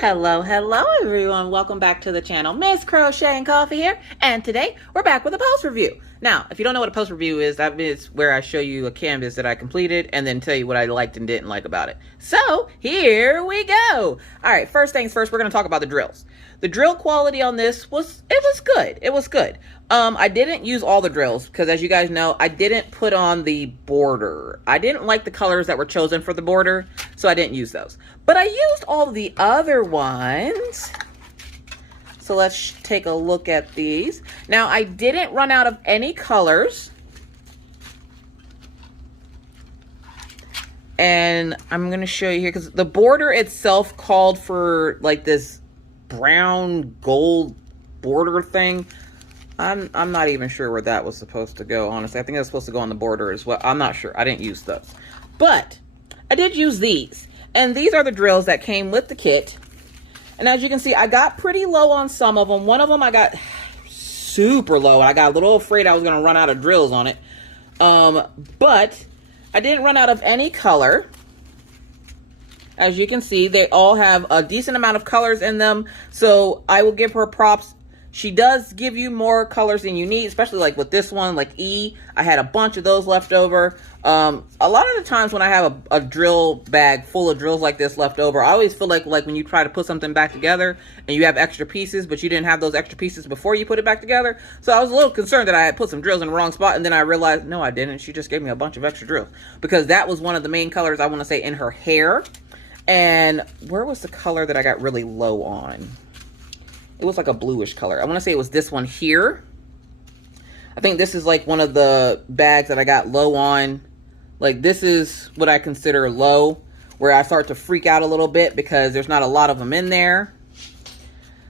Hello everyone. Welcome back to the channel. Miss Crochet and Coffee here, and today we're back with a post review. Now, if you don't know what a post review is, that is where I show you a canvas that I completed and then tell you what I liked and didn't like about it. So, here we go. All right, first things first, we're going to talk about the drills. The drill quality on this was good. It was good. I didn't use all the drills because, as you guys know, I didn't put on the border. I didn't like the colors that were chosen for the border, so I didn't use those. But I used all the other ones. So let's take a look at these. Now, I didn't run out of any colors. And I'm going to show you here because the border itself called for like this brown gold border thing. I'm not even sure where that was supposed to go, honestly. I think it was supposed to go on the border as well. I'm not sure. I didn't use those. But I did use these. And these are the drills that came with the kit. And as you can see, I got pretty low on some of them. One of them I got super low. I got a little afraid I was going to run out of drills on it. But I didn't run out of any color. As you can see, they all have a decent amount of colors in them. So I will give her props. She does give you more colors than you need, especially like with this one, like E. I had a bunch of those left over. A lot of the times when I have a drill bag full of drills like this left over, I always feel like when you try to put something back together and you have extra pieces, but you didn't have those extra pieces before you put it back together. So I was a little concerned that I had put some drills in the wrong spot, and then I realized, no, I didn't. She just gave me a bunch of extra drills because that was one of the main colors, I want to say, in her hair. And where was the color that I got really low on? It was like a bluish color. I want to say it was this one here. I think this is like one of the bags that I got low on. Like this is what I consider low, where I start to freak out a little bit because there's not a lot of them in there.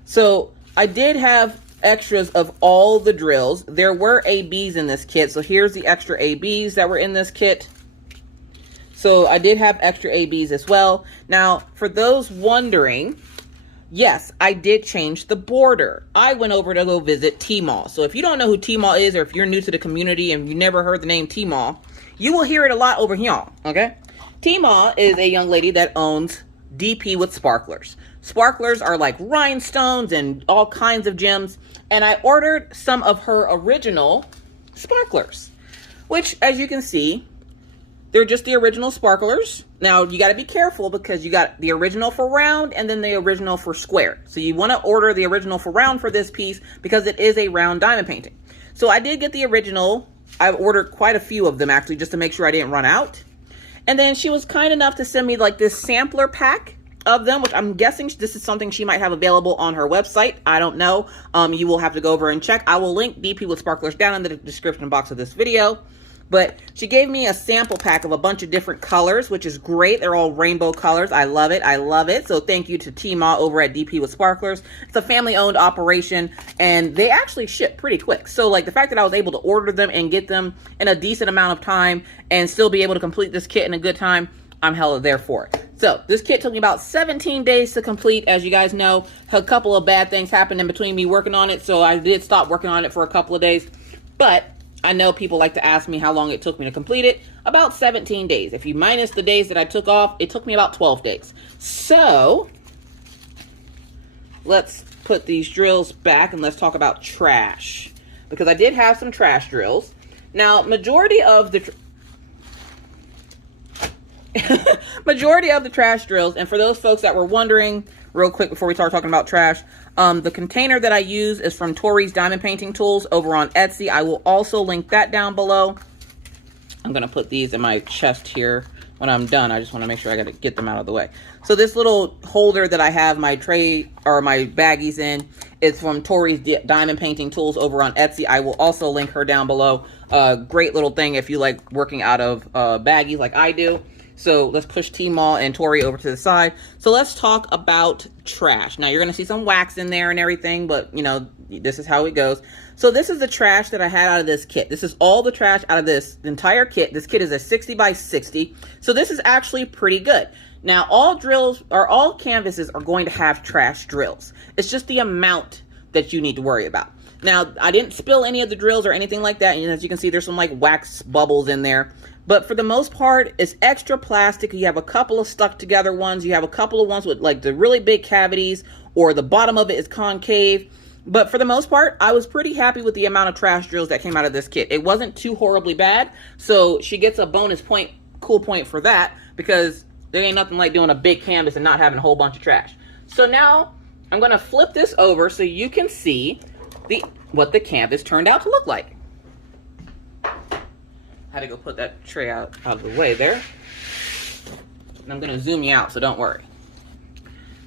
So I did have extras of all the drills. There were ABs in this kit. So here's the extra ABs that were in this kit. So I did have extra ABs as well. Now, for those wondering, yes, I did change the border. I went over to go visit Tmall. So if you don't know who Tmall is, or if you're new to the community and you never heard the name Tmall, you will hear it a lot over here, okay? Tmall is a young lady that owns DP with sparklers. Sparklers are like rhinestones and all kinds of gems. And I ordered some of her original sparklers, which, as you can see, they're just the original sparklers. Now, you got to be careful because you got the original for round and then the original for square. So you want to order the original for round for this piece because it is a round diamond painting. So I did get the original. I ordered quite a few of them actually just to make sure I didn't run out. And then she was kind enough to send me like this sampler pack of them, which I'm guessing this is something she might have available on her website. I don't know. You will have to go over and check. I will link DP with sparklers down in the description box of this video. But she gave me a sample pack of a bunch of different colors, which is great. They're all rainbow colors. I love it. I love it. So thank you to Tmall over at DP with Sparklers. It's a family-owned operation, and they actually ship pretty quick. So like the fact that I was able to order them and get them in a decent amount of time and still be able to complete this kit in a good time, I'm hella there for it. So this kit took me about 17 days to complete. As you guys know, a couple of bad things happened in between me working on it, so I did stop working on it for a couple of days. But I know people like to ask me how long it took me to complete it. About 17 days. If you minus the days that I took off, it took me about 12 days. So let's put these drills back and let's talk about trash. Because I did have some trash drills. Now, majority of the trash drills, and for those folks that were wondering, real quick before we start talking about trash, the container that I use is from TorisDiamondTools over on Etsy. I will also link that down below. I'm going to put these in my chest here when I'm done. I just want to make sure I got to get them out of the way. So this little holder that I have my tray or my baggies in is from TorisDiamondTools over on Etsy. I will also link her down below. Great little thing if you like working out of baggies like I do. So let's push Tmall and Tori over to the side. So let's talk about trash. Now you're going to see some wax in there and everything, but you know, this is how it goes. So this is the trash that I had out of this kit. This is all the trash out of this entire kit. This kit is a 60 by 60. So this is actually pretty good. Now all drills or all canvases are going to have trash drills. It's just the amount that you need to worry about. Now, I didn't spill any of the drills or anything like that. And as you can see, there's some like wax bubbles in there. But for the most part, it's extra plastic. You have a couple of stuck together ones. You have a couple of ones with like the really big cavities, or the bottom of it is concave. But for the most part, I was pretty happy with the amount of trash drills that came out of this kit. It wasn't too horribly bad. So she gets a bonus point, cool point for that, because there ain't nothing like doing a big canvas and not having a whole bunch of trash. So now I'm going to flip this over so you can see what the canvas turned out to look like. Had to go put that tray out of the way there. And I'm going to zoom you out, so don't worry.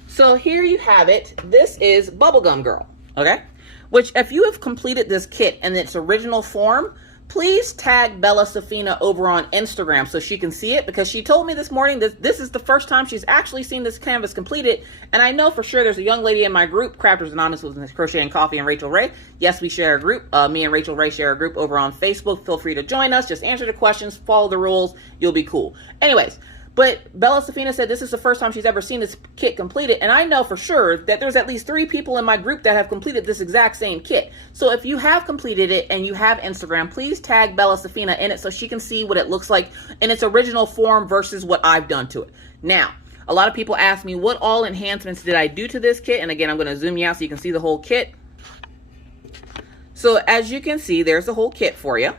So here you have it. This is Bubblegum Girl, okay? Which, if you have completed this kit in its original form, please tag Bella Sephina over on Instagram so she can see it, because she told me this morning that this is the first time she's actually seen this canvas completed. And I know for sure there's a young lady in my group, Crafters Anonymous with Crocheting Coffee and Rachel Ray. Yes, we share a group. Me and Rachel Ray share a group over on Facebook. Feel free to join us. Just answer the questions, follow the rules. You'll be cool. Anyways, but Bella Sephina said this is the first time she's ever seen this kit completed, and I know for sure that there's at least 3 people in my group that have completed this exact same kit. So if you have completed it and you have Instagram, please tag Bella Sephina in it so she can see what it looks like in its original form versus what I've done to it. Now, a lot of people ask me, what all enhancements did I do to this kit? And again, I'm going to zoom you out so you can see the whole kit. So as you can see, there's the whole kit for you.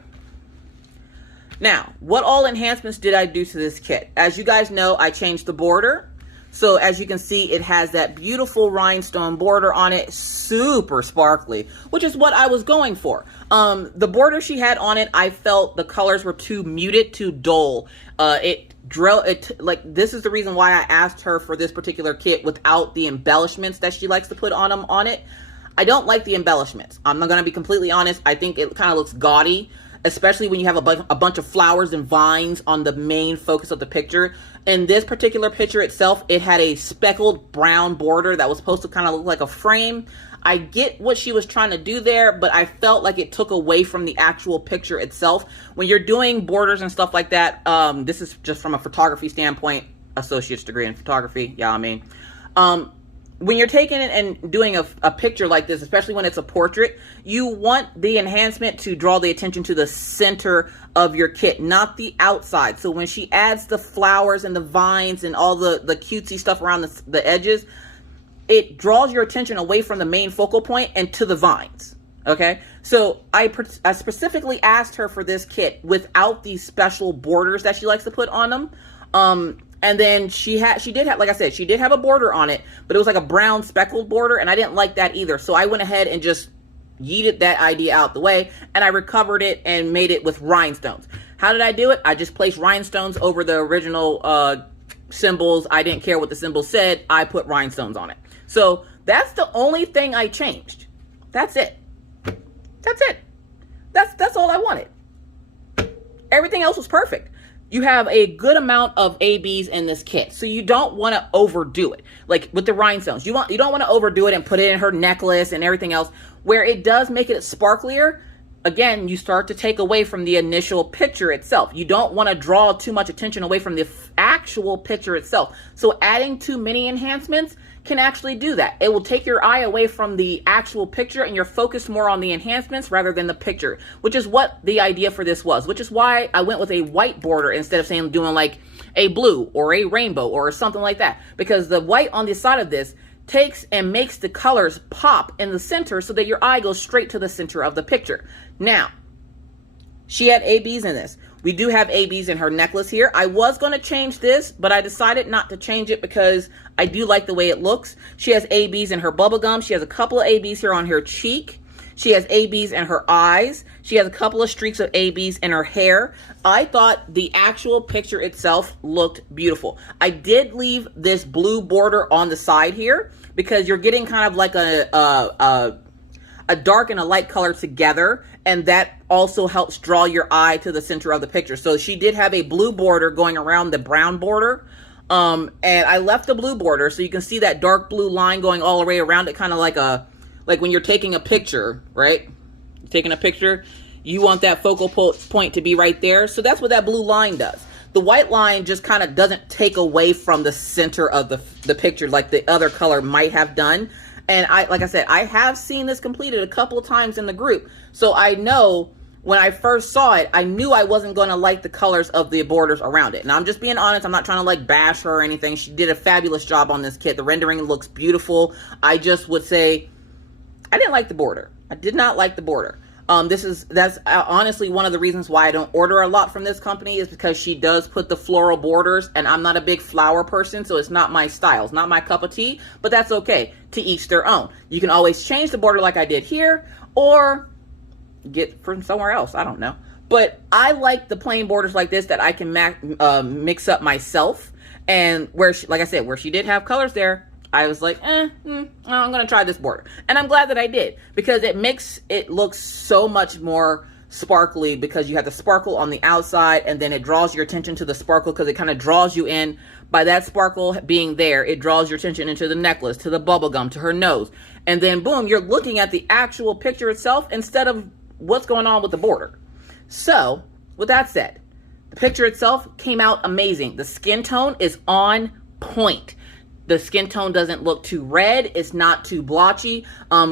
Now, what all enhancements did I do to this kit? As you guys know, I changed the border. So as you can see, it has that beautiful rhinestone border on it, super sparkly, which is what I was going for. The border she had on it, I felt the colors were too muted, too dull. This is the reason why I asked her for this particular kit without the embellishments that she likes to put on it. I don't like the embellishments. I'm not going to be completely honest. I think it kind of looks gaudy, especially when you have a bunch of flowers and vines on the main focus of the picture. In this particular picture itself, it had a speckled brown border that was supposed to kind of look like a frame. I get what she was trying to do there, but I felt like it took away from the actual picture itself. When you're doing borders and stuff like that, this is just from a photography standpoint, associate's degree in photography, yeah, I mean. When you're taking it and doing a picture like this, especially when it's a portrait, you want the enhancement to draw the attention to the center of your kit, not the outside. So when she adds the flowers and the vines and all the cutesy stuff around the edges, it draws your attention away from the main focal point and to the vines. Okay, so I specifically asked her for this kit without these special borders that she likes to put on them. And then she did have, like I said, she did have a border on it, but it was like a brown speckled border, and I didn't like that either. So I went ahead and just yeeted that idea out the way, and I recovered it and made it with rhinestones. How did I do it? I just placed rhinestones over the original symbols. I didn't care what the symbol said. I put rhinestones on it. So that's the only thing I changed. That's it. That's it. That's all I wanted. Everything else was perfect. You have a good amount of ABs in this kit, so you don't want to overdo it. Like with the rhinestones, you don't want to overdo it and put it in her necklace and everything else. Where it does make it sparklier, again, you start to take away from the initial picture itself. You don't want to draw too much attention away from the actual picture itself. So adding too many enhancements can actually do that. It will take your eye away from the actual picture and you're focused more on the enhancements rather than the picture, which is what the idea for this was, which is why I went with a white border instead of doing like a blue or a rainbow or something like that, because the white on the side of this takes and makes the colors pop in the center so that your eye goes straight to the center of the picture. Now, she had ABs in this. We do have ABs in her necklace here. I was going to change this, but I decided not to change it because I do like the way it looks. She has ABs in her bubblegum. She has a couple of ABs here on her cheek. She has ABs in her eyes. She has a couple of streaks of ABs in her hair. I thought the actual picture itself looked beautiful. I did leave this blue border on the side here because you're getting kind of like a dark and a light color together, and that also helps draw your eye to the center of the picture. So she did have a blue border going around the brown border, and I left the blue border so you can see that dark blue line going all the way around it, kind of like when you're taking a picture, right? Taking a picture, you want that focal point to be right there. So that's what that blue line does. The white line just kind of doesn't take away from the center of the picture like the other color might have done. And like I said, I have seen this completed a couple of times in the group. So I know when I first saw it, I knew I wasn't going to like the colors of the borders around it. Now, I'm just being honest. I'm not trying to like bash her or anything. She did a fabulous job on this kit. The rendering looks beautiful. I just would say I didn't like the border. I did not like the border. That's honestly one of the reasons why I don't order a lot from this company, is because she does put the floral borders, and I'm not a big flower person, so it's not my style. It's not my cup of tea, but that's okay. To each their own. You can always change the border like I did here, or get from somewhere else. I don't know. But I like the plain borders like this that I can mix up myself. And where she, like I said, where she did have colors there, I was like, I'm going to try this border. And I'm glad that I did, because it looks so much more sparkly, because you have the sparkle on the outside, and then it draws your attention to the sparkle because it kind of draws you in. By that sparkle being there, it draws your attention into the necklace, to the bubblegum, to her nose. And then boom, you're looking at the actual picture itself instead of what's going on with the border. So with that said, the picture itself came out amazing. The skin tone is on point. The skin tone doesn't look too red. It's not too blotchy.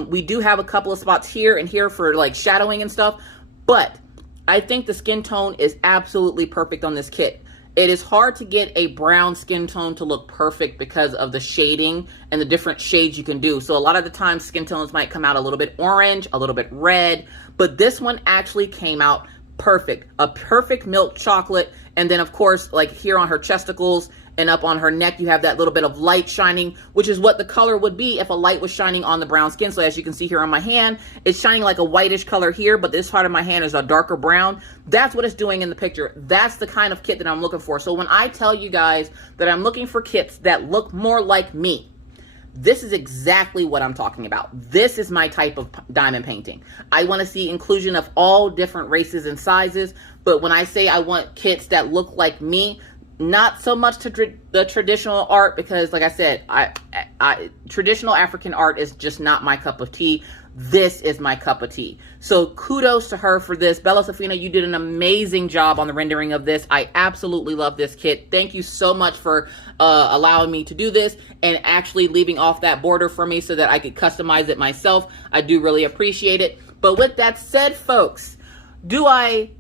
We do have a couple of spots here and here for like shadowing and stuff, but I think the skin tone is absolutely perfect on this kit. It is hard to get a brown skin tone to look perfect because of the shading and the different shades you can do. So a lot of the times skin tones might come out a little bit orange, a little bit red, but this one actually came out perfect. A perfect milk chocolate. And then of course, like here on her chesticles and up on her neck, you have that little bit of light shining, which is what the color would be if a light was shining on the brown skin. So as you can see here on my hand, it's shining like a whitish color here, but this part of my hand is a darker brown. That's what it's doing in the picture. That's the kind of kit that I'm looking for. So when I tell you guys that I'm looking for kits that look more like me, this is exactly what I'm talking about. This is my type of diamond painting. I want to see inclusion of all different races and sizes, but when I say I want kits that look like me, not so much to the traditional art, because like I said, traditional African art is just not my cup of tea. This is my cup of tea. So kudos to her for this. Bella Sephina, you did an amazing job on the rendering of this. I absolutely love this kit. Thank you so much for allowing me to do this and actually leaving off that border for me so that I could customize it myself. I do really appreciate it. But with that said, folks, my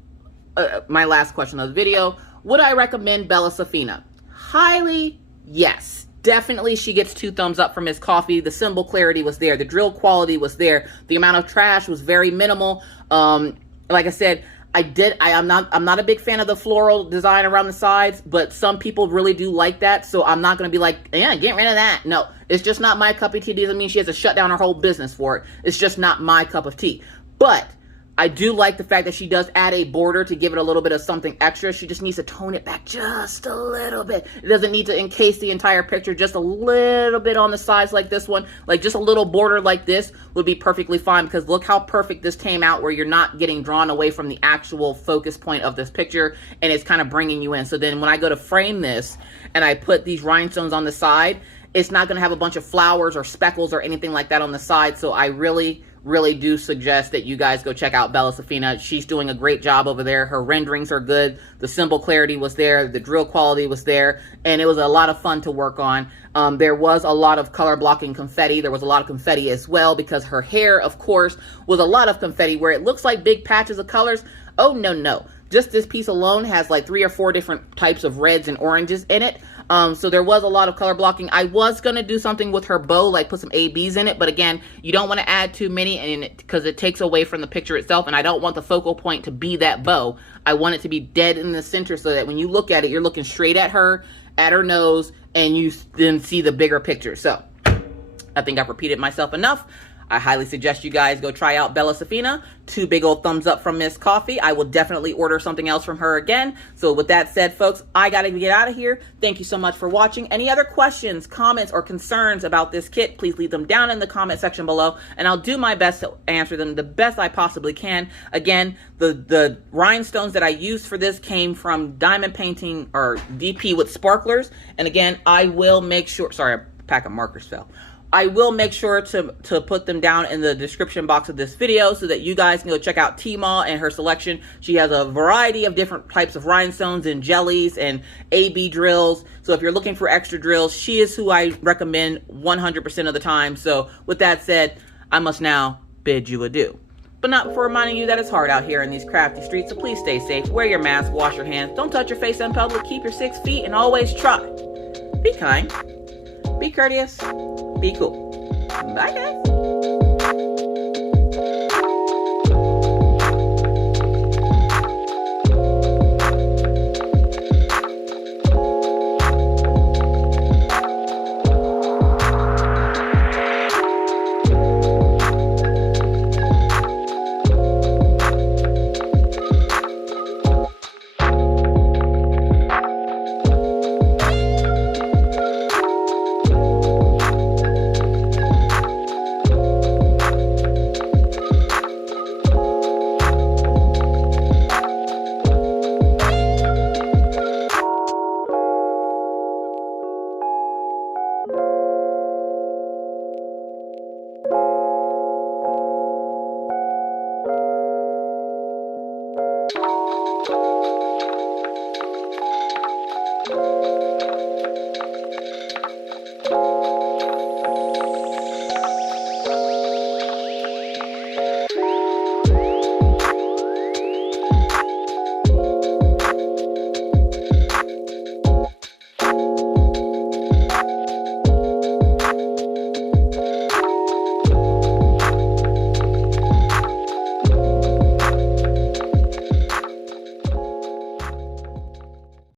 last question of the video, would I recommend Bella Sephina? Highly, yes. Definitely she gets 2 thumbs up from Miss Coffee. The symbol clarity was there. The drill quality was there. The amount of trash was very minimal. Like I said, I'm not a big fan of the floral design around the sides, but some people really do like that. So I'm not going to be like, yeah, get rid of that. No, it's just not my cup of tea. Doesn't mean she has to shut down her whole business for it. It's just not my cup of tea. But I do like the fact that she does add a border to give it a little bit of something extra. She just needs to tone it back just a little bit. It doesn't need to encase the entire picture. Just a little bit on the sides like this one. Like just a little border like this would be perfectly fine, because look how perfect this came out, where you're not getting drawn away from the actual focus point of this picture, and it's kind of bringing you in. So then when I go to frame this and I put these rhinestones on the side, it's not going to have a bunch of flowers or speckles or anything like that on the side. So I really do suggest that you guys go check out Bella Sephina. She's doing a great job over there. Her renderings are good. The symbol clarity was there. The drill quality was there. And it was a lot of fun to work on. There was a lot of color blocking confetti. There was a lot of confetti as well, because her hair, of course, was a lot of confetti where it looks like big patches of colors. Oh, no. Just this piece alone has like 3 or 4 different types of reds and oranges in it. So there was a lot of color blocking. I was going to do something with her bow, like put some ABs in it. But again, you don't want to add too many because it takes away from the picture itself. And I don't want the focal point to be that bow. I want it to be dead in the center so that when you look at it, you're looking straight at her nose, and you then see the bigger picture. So I think I've repeated myself enough. I highly suggest you guys go try out Bella Sephina. 2 big old thumbs up from Miss Coffee. I will definitely order something else from her again. So with that said, folks, I got to get out of here. Thank you so much for watching. Any other questions, comments, or concerns about this kit, please leave them down in the comment section below, and I'll do my best to answer them the best I possibly can. Again, the rhinestones that I used for this came from Diamond Painting, or DP with Sparklers. And again, I will make sure, sorry, a pack of markers fell. I will make sure to put them down in the description box of this video so that you guys can go check out Tmall and her selection. She has a variety of different types of rhinestones and jellies and AB drills. So if you're looking for extra drills, she is who I recommend 100% of the time. So with that said, I must now bid you adieu. But not before reminding you that it's hard out here in these crafty streets, so please stay safe, wear your mask, wash your hands, don't touch your face in public, keep your 6 feet, and always try. Be kind, be courteous, be cool. Bye, guys.